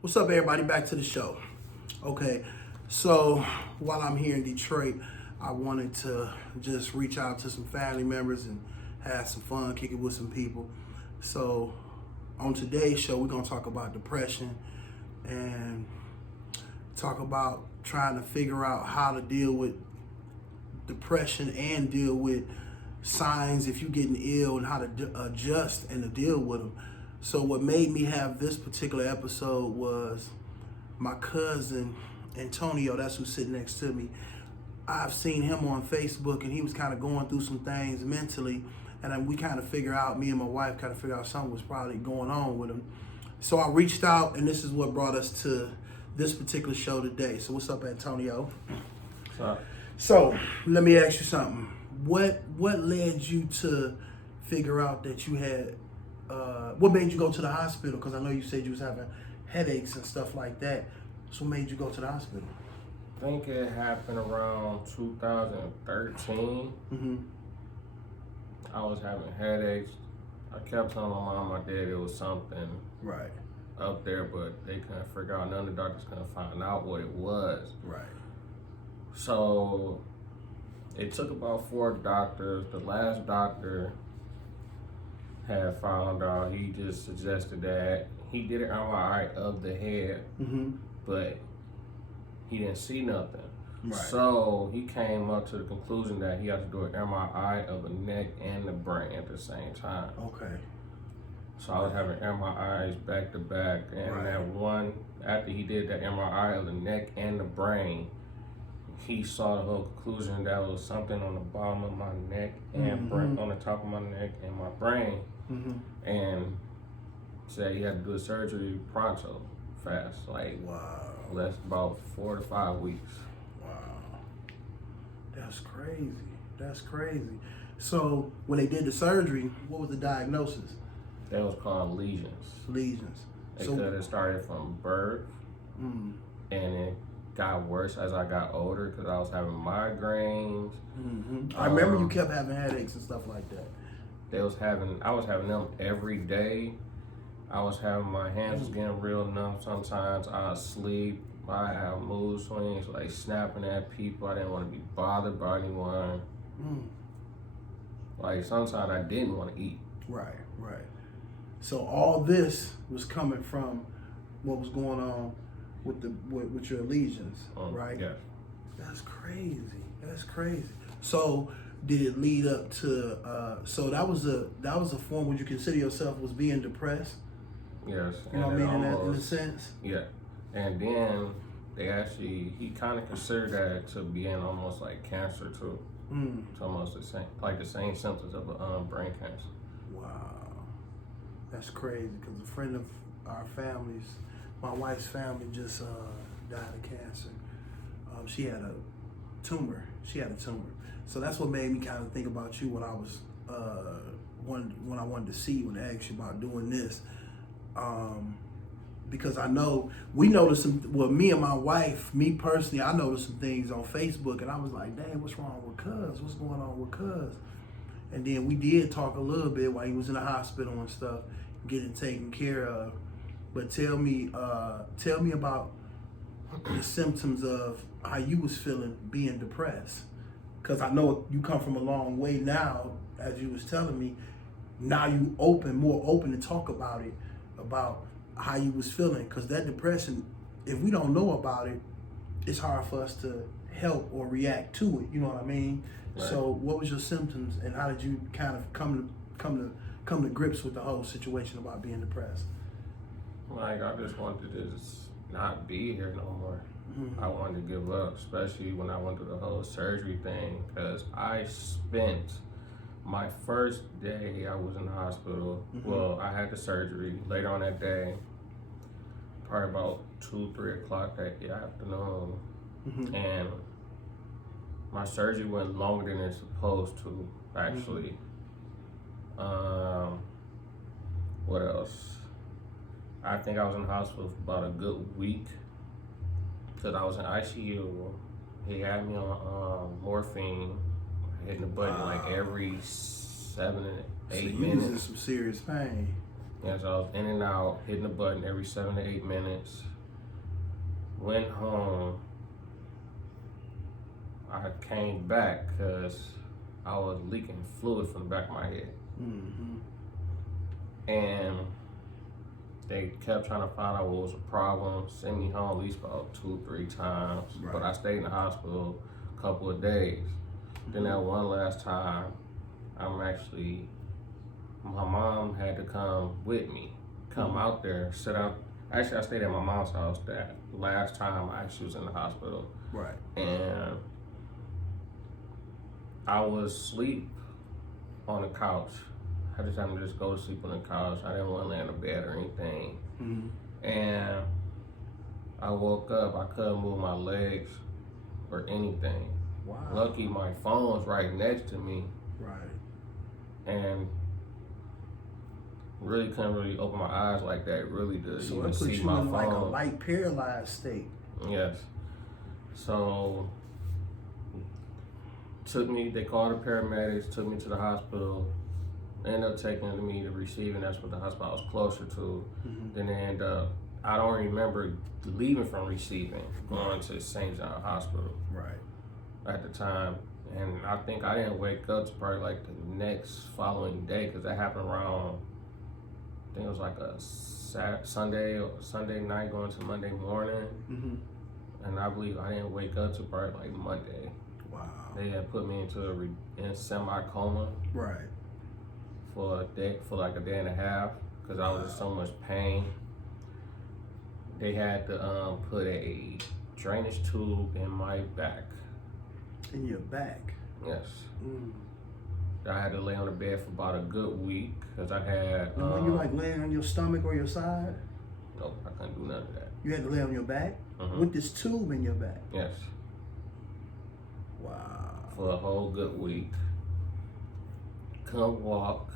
What's up, everybody? Back to the show. Okay, so while I'm here in Detroit, I wanted to just reach out to some family members and have some fun, kick it with some people. So on today's show, we're gonna talk about depression and talk about trying to figure out how to deal with depression and deal with signs if you're getting ill and how to adjust and to deal with them. So what made me have this particular episode was my cousin Antonio, that's who's sitting next to me. I've seen him on Facebook and he was kind of going through some things mentally, and then we kind of figure out, me and my wife kind of figure out something was probably going on with him. So I reached out, and this is what brought us to this particular show today. So what's up, Antonio? What's up? So let me ask you something. What led you to figure out that you had, what made you go to the hospital? Because I know you said you was having headaches and stuff like that. So what made you go to the hospital? I think it happened around 2013. Mm-hmm. I was having headaches. I kept telling my mom, my dad, it was something Right. up there, but they couldn't figure out. None of the doctors couldn't find out what it was. Right. So it took about 4 doctors. The last doctor had found out. He just suggested that he did an MRI of the head, Mm-hmm. but he didn't see nothing. Right. So he came up to the conclusion that he had to do an MRI of the neck and the brain at the same time. Okay. So I was having MRIs back to back, and Right. that one, after he did that MRI of the neck and the brain, he saw the whole conclusion that was something on the bottom of my neck and brain, on the top of my neck and my brain, and said he had to do a surgery pronto, fast, like Wow. less about 4 to 5 weeks. Wow. That's crazy. That's crazy. So when they did the surgery, what was the diagnosis? That was called lesions. Lesions. It So could have started from birth, mm, and it got worse as I got older because I was having migraines. I remember you kept having headaches and stuff like that. I was having them every day. I was having, my hands was getting real numb sometimes. I'd sleep. I have mood swings, like snapping at people. I didn't want to be bothered by anyone. Like sometimes I didn't want to eat. Right, right. So all this was coming from what was going on with your lesions, right? Yeah. That's crazy. That's crazy. So did it lead up to? So that was a form. Would you consider yourself was being depressed? Yes. You know what I mean, in a sense. Yeah. And then he kind of considered that to being almost like cancer too. It's almost the same, like the same symptoms of brain cancer. Wow, that's crazy. Because a friend of our families, my wife's family, just died of cancer. She had a tumor. So that's what made me kind of think about you when I was when I wanted to see you and ask you about doing this. Because I know we noticed me and my wife, me personally, I noticed some things on Facebook, and I was like, dang, what's wrong with Cuz? What's going on with Cuz? And then we did talk a little bit while he was in the hospital and stuff, getting taken care of. But tell me about the symptoms of how you was feeling being depressed. Because I know you come from a long way now, as you was telling me. Now you more open to talk about it, about how you was feeling. Because that depression, if we don't know about it, it's hard for us to help or react to it. You know what I mean? Right. So what was your symptoms, and how did you kind of come to grips with the whole situation about being depressed? Like, I just wanted to just not be here no more. I wanted to give up, especially when I went through the whole surgery thing, because I spent my first day I was in the hospital. Well, I had the surgery later on that day, probably about 2-3 o'clock that afternoon, and my surgery went longer than it's supposed to, actually. What else? I think I was in the hospital for about a good week because I was in ICU. He had me on morphine, hitting the button like every 7 to 8 minutes. You was in some serious pain. Yeah, so I was in and out, hitting the button every 7 to 8 minutes. Went home. I came back because I was leaking fluid from the back of my head. Mm-hmm. And they kept trying to find out what was the problem, send me home at least about 2-3 times. Right. But I stayed in the hospital a couple of days. Then that one last time, my mom had to come with me, out there, sit out. Actually, I stayed at my mom's house that last time I actually was in the hospital. Right. And I was asleep on the couch. I just had to just go to sleep on the couch. I didn't want to lay in the bed or anything. Mm-hmm. And I woke up, I couldn't move my legs or anything. Wow. Lucky my phone was right next to me. Right. And really couldn't really open my eyes like that, really, to So even it put see you my in phone. like a light paralyzed state. Yes. So they called the paramedics, took me to the hospital, ended up taking me to receiving. That's what the hospital I was closer to. Mm-hmm. Then they ended up, I don't remember leaving from receiving, going to St. John Hospital. Right. At the time. And I think I didn't wake up to probably like the next following day, because that happened around, I think it was like a Sunday night going to Monday morning. Mm-hmm. And I believe I didn't wake up to probably like Monday. Wow. They had put me into a semi-coma. Right. For like a day and a half, because I was in so much pain. They had to put a drainage tube in my back. In your back? Yes. Mm. I had to lay on the bed for about a good week, because I had... When you like laying on your stomach or your side? Nope, I couldn't do none of that. You had to lay on your back? Mm-hmm. With this tube in your back? Yes. Wow. For a whole good week. Couldn't walk.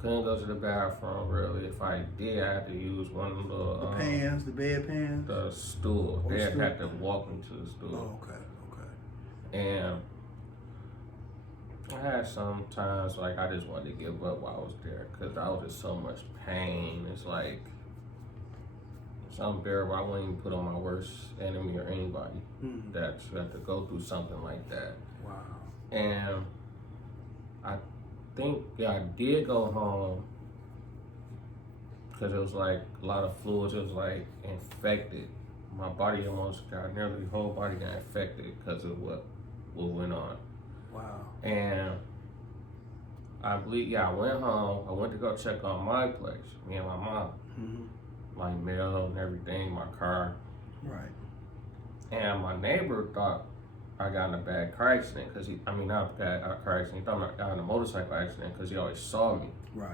Couldn't go to the bathroom, really. If I did, I had to use one of The pans, the bed pans? the stool. Oh, They stool. had to walk me to the stool. Oh, okay. And I had some times like I just wanted to give up while I was there, because I was in so much pain. It's like it's unbearable. I wouldn't even put on my worst enemy or anybody that you have to go through something like that. Wow. And I think I did go home because it was like a lot of fluids. It was like infected. My body almost nearly the whole body got infected because of what went on. Wow. And I believe, I went home. I went to go check on my place, me and my mom, my mail and everything, my car. Right. And my neighbor thought I got in a bad car accident, because not a bad car accident, he thought I got in a motorcycle accident, because he always saw me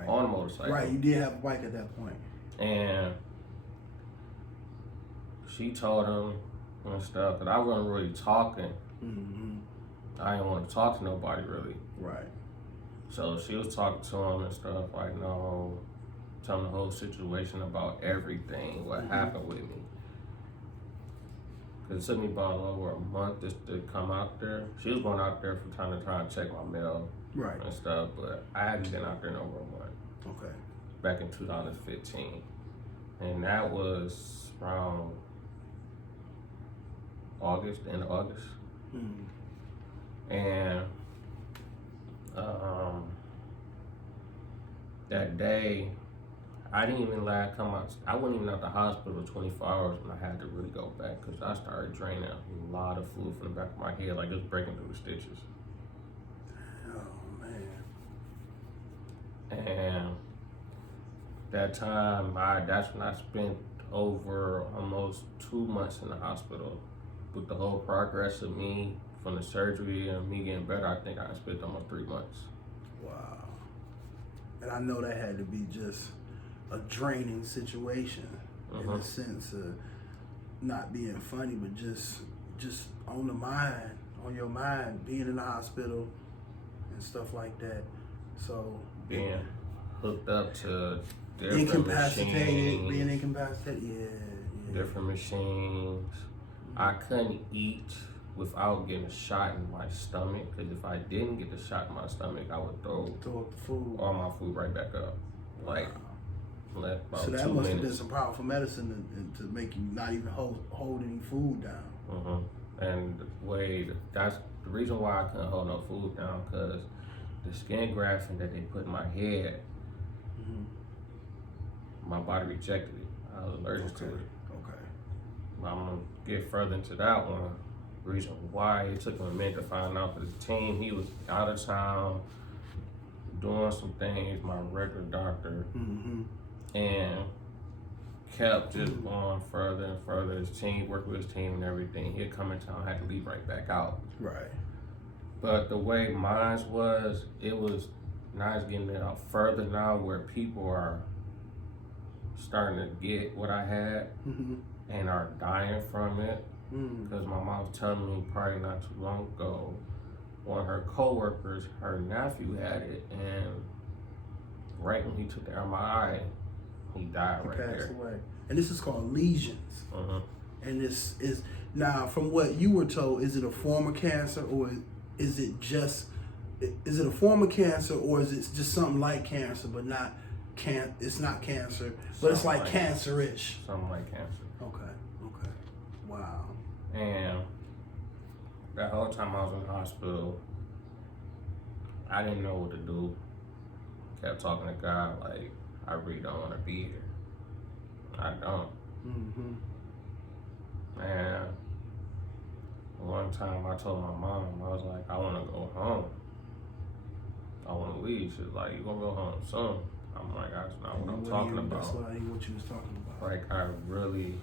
on a motorcycle. Right, you did have a bike at that point. And she told him and stuff, but I wasn't really talking. I didn't want to talk to nobody, really. Right. So she was talking to him and stuff, like, no, telling the whole situation about everything, what happened with me. Because it took me about over a month just to come out there. She was going out there from time to time to check my mail and stuff, but I hadn't been out there in over a month. Okay. Back in 2015. And that was around August, the end of August. And that day, I didn't even come out. I wasn't even out the hospital 24 hours when I had to really go back, because I started draining a lot of fluid from the back of my head, like it was breaking through the stitches. Oh, man. And that time, that's when I spent over almost 2 months in the hospital. With the whole progress of me from the surgery and me getting better, I think I spent almost 3 months. Wow. And I know that had to be just a draining situation in the sense of not being funny, but just on your mind, being in the hospital and stuff like that. So being hooked up to different incapacitated, machines, being incapacitated, yeah. different machines. I couldn't eat without getting a shot in my stomach, because if I didn't get the shot in my stomach, I would throw up the food. all my food right back up. Like, left about So that 2 must have been minutes. some powerful medicine to make you not even hold any food down. And that's the reason why I couldn't hold no food down, because the skin grafting that they put in my head, my body rejected it. I was allergic to it. Okay. I'm gonna get further into that one. Reason why it took me a minute to find out, because the team, he was out of town doing some things, my regular doctor, and kept just going further and further. His team, worked with his team and everything. He'd come in town, had to leave right back out. Right. But the way mine was, it was now it's getting out further now, where people are starting to get what I had and are dying from it. Because my mom was telling me probably not too long ago, one of her coworkers, her nephew had it, and right when he took the MRI, he died right there. Passed away. And this is called lesions. And this is, now from what you were told, is it a form of cancer, or is it a form of cancer, or is it just something like cancer but not it's not cancer, but it's like cancer-ish? Something like cancer. Okay. Wow. And that whole time I was in the hospital, I didn't know what to do. Kept talking to God like, I really don't want to be here. I don't. And one time I told my mom, I was like, I want to go home. I want to leave. She's like, you gonna go home soon? I'm like, that's not what I'm talking about. That's not even what you was talking about. Like, I really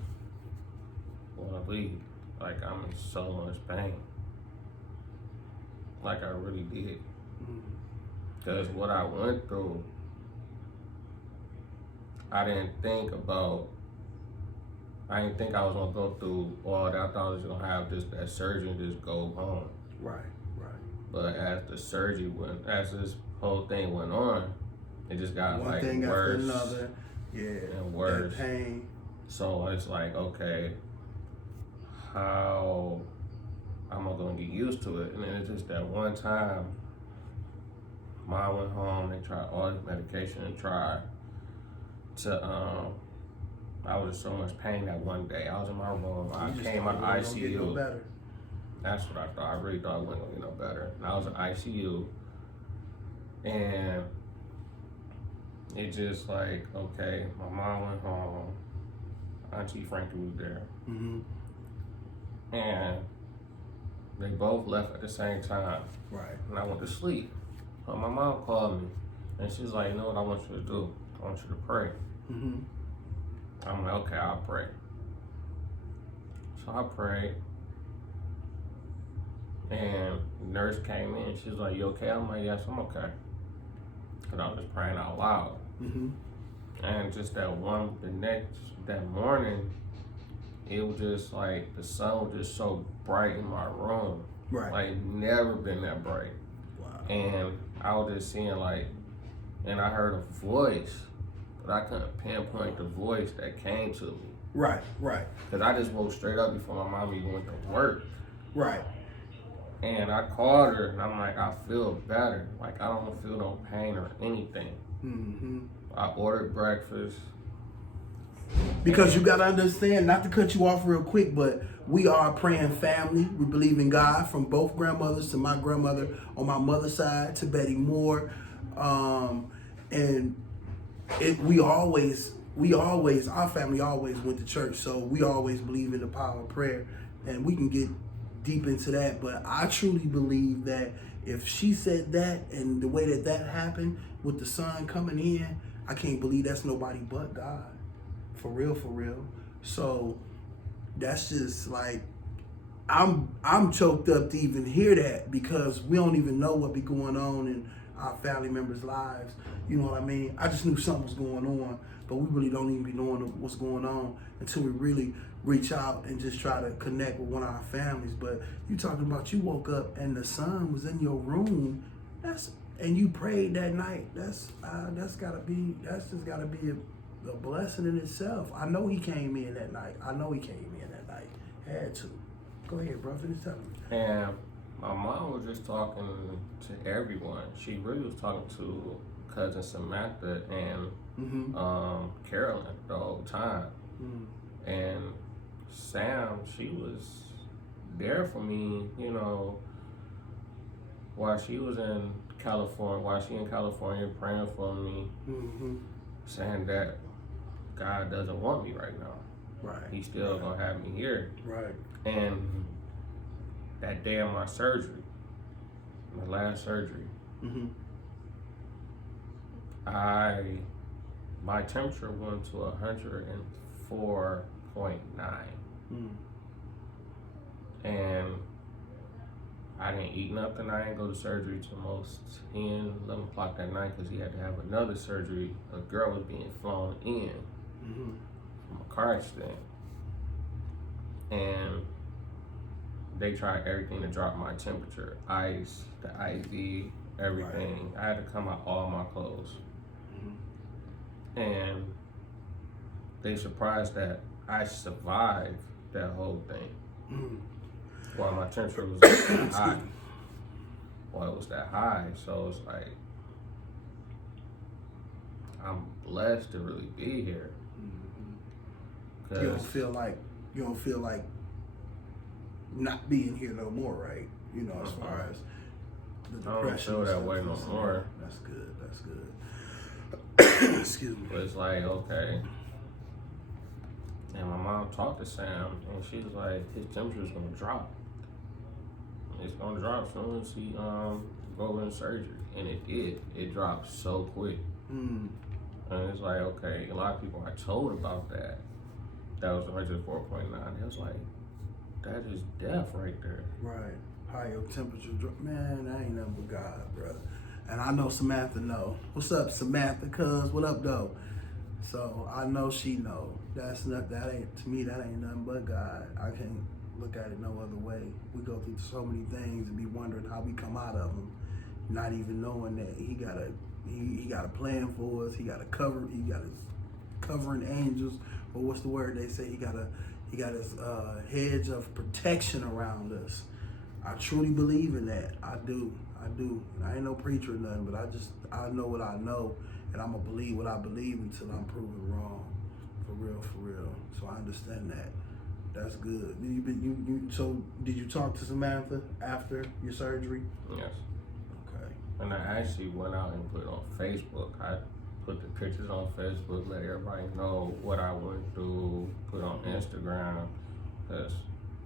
want to leave. Like, I'm in so much pain. Like, I really did. Because what I went through, I didn't think I was going to go through all that. I thought I was going to have just that surgery and just go home. Right. But as the surgery as this whole thing went on, it just got One like thing worse. after another. Yeah. And worse. That pain. So it's like, okay, how am I gonna get used to it? And then it's just that one time, Mom went home, they tried all this medication and tried to, I was in so much pain that one day. I was in my room, I came out of ICU. No better. That's what I thought. I really thought it wasn't gonna get no better. And I was in ICU, and it just like, okay, my mom went home, Auntie Frankie was there. And they both left at the same time. Right. And I went to sleep. But my mom called me, and she's like, you know what I want you to do? I want you to pray. I'm like, okay, I'll pray. So I prayed. And the nurse came in, she was like, you okay? I'm like, yes, I'm okay. Because I was just praying out loud. And just that morning, it was just like the sun was just so bright in my room. Right. Like, never been that bright. Wow. And I was just seeing like, and I heard a voice, but I couldn't pinpoint the voice that came to me. Right. Because I just woke straight up before my mom even went to work. Right. And I called her, and I'm like, I feel better. Like, I don't feel no pain or anything. I ordered breakfast. Because you got to understand, not to cut you off real quick, but we are a praying family. We believe in God, from both grandmothers to my grandmother on my mother's side to Betty Moore. And our family always went to church, so we always believe in the power of prayer. And we can get deep into that, but I truly believe that if she said that and the way that happened with the sun coming in, I can't believe that's nobody but God. For real. So that's just like, I'm choked up to even hear that, because we don't even know what be going on in our family members' lives. You know what I mean? I just knew something was going on, but we really don't even be knowing what's going on until we really reach out and just try to connect with one of our families. But you talking about you woke up and the sun was in your room, and you prayed that night. That's just gotta be a blessing in itself. I know he came in that night. Had to. Go ahead, bro. Finish telling me. And my mom was just talking to everyone. She really was talking to cousin Samantha, and Carolyn the whole time. And Sam, she was there for me, you know, while she was in California praying for me, saying that God doesn't want me right now. Right. He's still gonna have me here. Right. And that day of my surgery, my last surgery, my temperature went to 104.9. And I didn't eat nothing. I didn't go to surgery till most 10, 11 o'clock that night because he had to have another surgery. A girl was being flown in from a car accident. And they tried everything to drop my temperature. Ice, the IV, everything. Right. I had to come out all my clothes. And they surprised that I survived that whole thing. While my temperature was that high. Well, it was that high, so it's like, I'm blessed to really be here. You don't feel like not being here no more, right? You know, as far as the depression. I don't feel that way no more. That's good. Excuse me. But it's like, okay. And my mom talked to Sam, and she was like, his temperature's gonna drop. It's gonna drop as soon as he go in surgery, and it did. It dropped so quick. And it's like, okay, a lot of people I told about that was 104.9. It was like, that is death right there. Right. How your temperature drop, man? That ain't nothing but God, bro. And I know Samantha know. What's up, Samantha? Cuz, what up, though? So I know she know. That ain't to me. That ain't nothing but God. I can't look at it no other way. We go through so many things and be wondering how we come out of them, not even knowing that he got a plan for us. He got his covering angels, or what's the word they say? He got his hedge of protection around us. I truly believe in that. I do. And I ain't no preacher or nothing, but I know what I know, and I'm gonna believe what I believe until I'm proven wrong. For real. So I understand that. That's good. So did you talk to Samantha after your surgery? Yes. Okay. And I actually went out and put it on Facebook. I put the pictures on Facebook, let everybody know what I went through, put on Instagram, because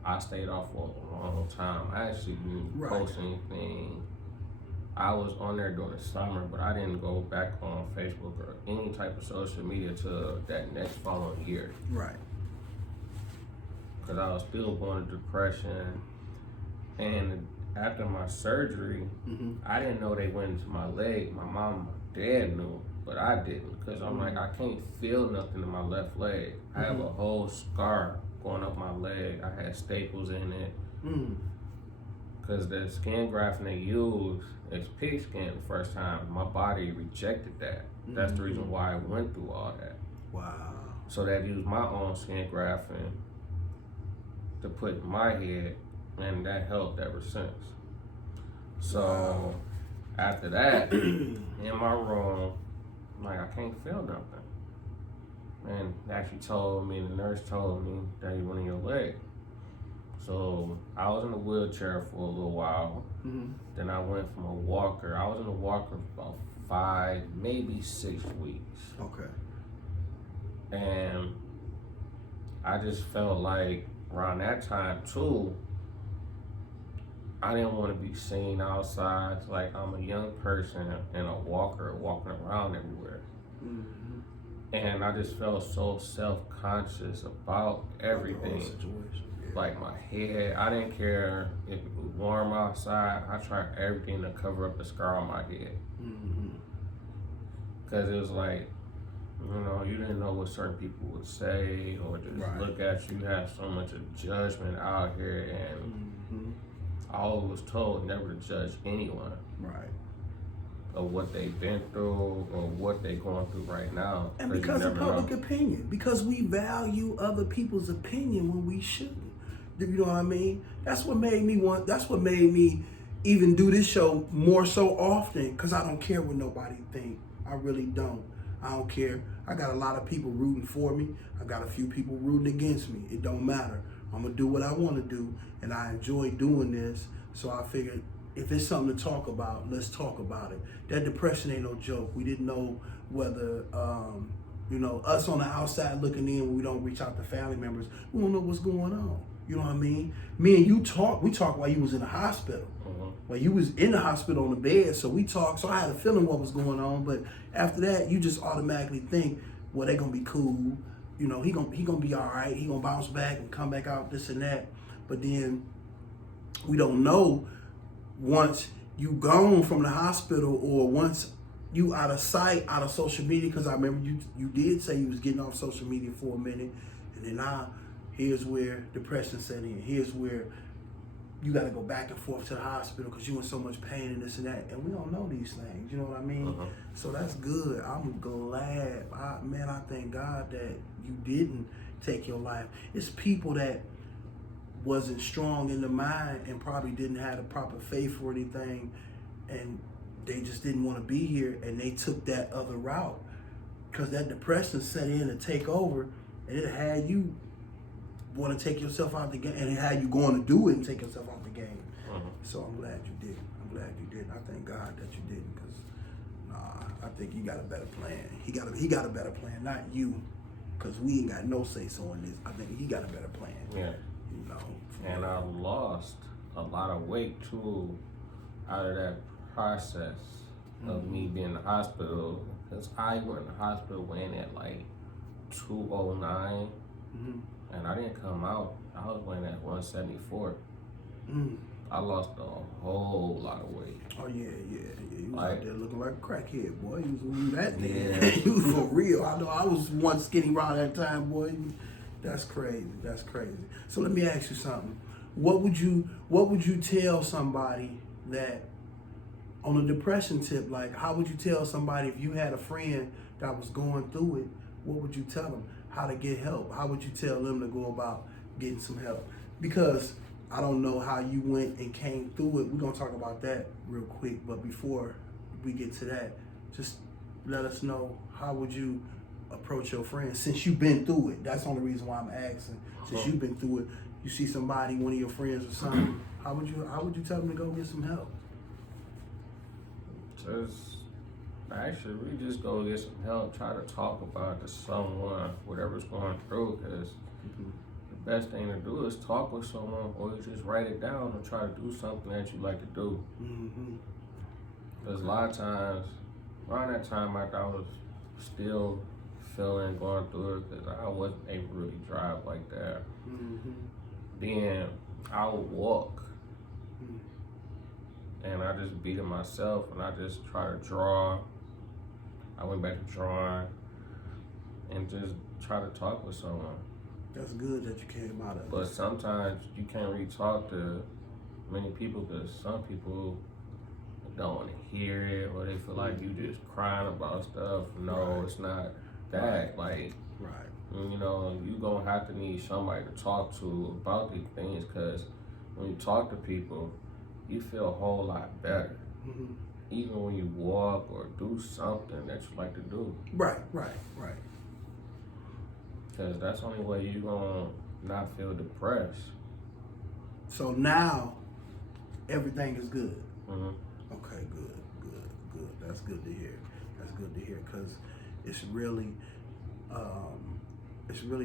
I stayed off for a long time. I actually didn't post anything. I was on there during the summer, but I didn't go back on Facebook or any type of social media till that next following year. Right. Because I was still going to depression. And after my surgery, I didn't know they went into my leg. My mom and my dad knew, but I didn't. Because I'm like, I can't feel nothing in my left leg. I have a whole scar going up my leg. I had staples in it. Because the skin grafting they used is pig skin the first time. My body rejected that. That's the reason why I went through all that. Wow. So they used my own skin grafting to put in my head, and that helped ever since. So after that, in my room, I'm like, I can't feel nothing. And they actually told me, the nurse told me that you went in your leg. So I was in a wheelchair for a little while. Then I went from a walker. I was in a walker for about 5, maybe 6 weeks. Okay. And I just felt like around that time too, I didn't want to be seen outside. Like, I'm a young person in a walker walking around everywhere. And I just felt so self-conscious about everything. Like my head, I didn't care if it was warm outside. I tried everything to cover up the scar on my head. Because it was like, you know, you didn't know what certain people would say or just look at you. You have so much of judgment out here, and I always was told never to judge anyone. Of what they've been through or what they're going through right now. And because of public opinion. Because we value other people's opinion when we shouldn't. You know what I mean? That's what made me even do this show more so often, because I don't care what nobody think. I really don't. I don't care. I got a lot of people rooting for me. I got a few people rooting against me. It don't matter. I'm gonna do what I want to do, and I enjoy doing this. So I figured if it's something to talk about, let's talk about it. That depression ain't no joke. We didn't know whether, us on the outside looking in, when we don't reach out to family members, we don't know what's going on. You know what I mean? Me and you we talked while you was in the hospital. While you was in the hospital on the bed, so we talked. So I had a feeling what was going on, but after that, you just automatically think, well, they gonna be cool. You know, he gonna be all right. He gonna bounce back and come back out, this and that. But then we don't know once you gone from the hospital or once you out of sight, out of social media, because I remember you did say you was getting off social media for a minute, and then now here's where depression set in. Here's where you got to go back and forth to the hospital because you in so much pain and this and that, and we don't know these things. You know what I mean? So that's good. I'm glad. I thank God that you didn't take your life. It's people that wasn't strong in the mind and probably didn't have the proper faith or anything, and they just didn't want to be here, and they took that other route because that depression set in and take over, and it had you want to take yourself out the game, and it had you going to do it and take yourself out the game. So I'm glad you did. I thank God that you didn't, because I think you got a better plan. He got a better plan, not you, because we ain't got no say so in this. I think he got a better plan. Yeah. You know. And I lost a lot of weight too out of that process of me being in the hospital, because I went in the hospital weighing at like 209. And I didn't come out. I was weighing at 174. I lost a whole lot of weight. Oh yeah. You was Like, out there looking like a crackhead, boy. You was that Yeah. there. You was for real. I know. I was one skinny around that time, boy. That's crazy. So let me ask you something. What would you tell somebody that on a depression tip? Like, how would you tell somebody if you had a friend that was going through it? What would you tell them? How to get help? How would you tell them to go about getting some help? Because I don't know how you went and came through it. We're gonna talk about that real quick, but before we get to that, just let us know, how would you approach your friends since you've been through it? That's the only reason why I'm asking. Since you've been through it, you see somebody, one of your friends or something, how would you tell them to go get some help? Actually, we just go get some help, try to talk about it to someone, whatever's going through, because the best thing to do is talk with someone, or you just write it down and try to do something that you like to do. Because a lot of times, around that time, I was still going through it, because I wasn't able to really drive like that. Then I would walk, and I just beat it myself, and I just try to draw. I went back to drawing and just try to talk with someone. That's good that you came out of it. But sometimes you can't really talk to many people, because some people don't want to hear it, or they feel like you just crying about stuff. No, It's not that. Like, you know, you gonna have to need somebody to talk to about these things, because when you talk to people, you feel a whole lot better. Even when you walk or do something that you like to do. Right. Because that's the only way you're going to not feel depressed. So now, everything is good. Okay, good. That's good to hear. Because it's really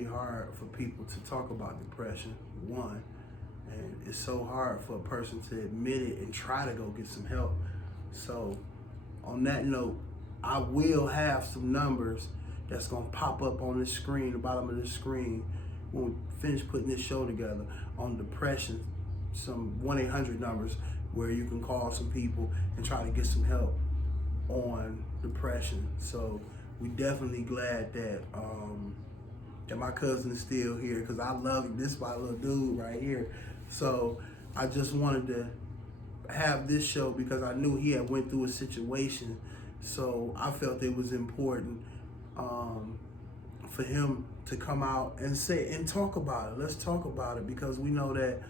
hard for people to talk about depression, one. And it's so hard for a person to admit it and try to go get some help. So on that note, I will have some numbers that's gonna pop up on the screen, the bottom of the screen, when we finish putting this show together on depression, some 1-800 numbers where you can call some people and try to get some help on depression. So we definitely glad that that my cousin is still here, because I love him. This is my little dude right here. So I just wanted to have this show because I knew he had went through a situation. So I felt it was important for him to come out and say and talk about it. Let's talk about it, because we know that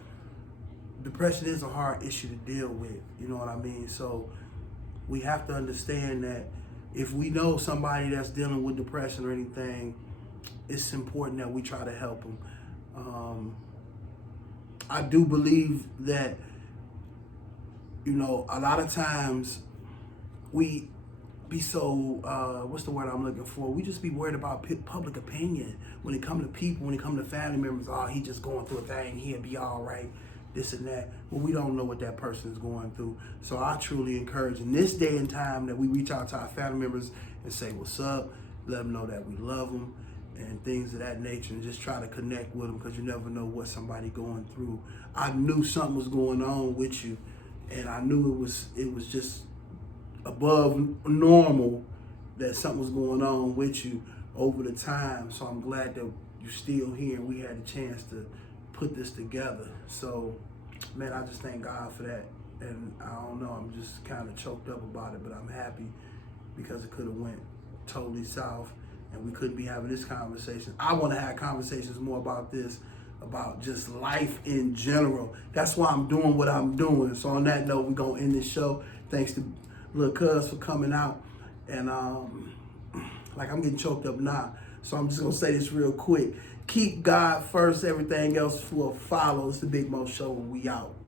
depression is a hard issue to deal with. You know what I mean? So we have to understand that if we know somebody that's dealing with depression or anything, it's important that we try to help them. I do believe that, you know, a lot of times we be so, what's the word I'm looking for? We just be worried about public opinion when it come to people, when it come to family members. Oh, he just going through a thing, he'll be all right, this and that. Well, we don't know what that person is going through. So I truly encourage in this day and time that we reach out to our family members and say, what's up? Let them know that we love them and things of that nature, and just try to connect with them, because you never know what somebody going through. I knew something was going on with you, and I knew it was just above normal that something was going on with you over the time. So I'm glad that you're still here and we had a chance to put this together. So, man, I just thank God for that. And I don't know, I'm just kind of choked up about it, but I'm happy because it could have went totally south and we couldn't be having this conversation. I want to have conversations more about this, about just life in general. That's why I'm doing what I'm doing. So on that note, we're going to end this show. Thanks to Lil' Cuz for coming out. And like, I'm getting choked up now. So I'm just going to say this real quick. Keep God first. Everything else will follow. It's the BigMoe Show and we out.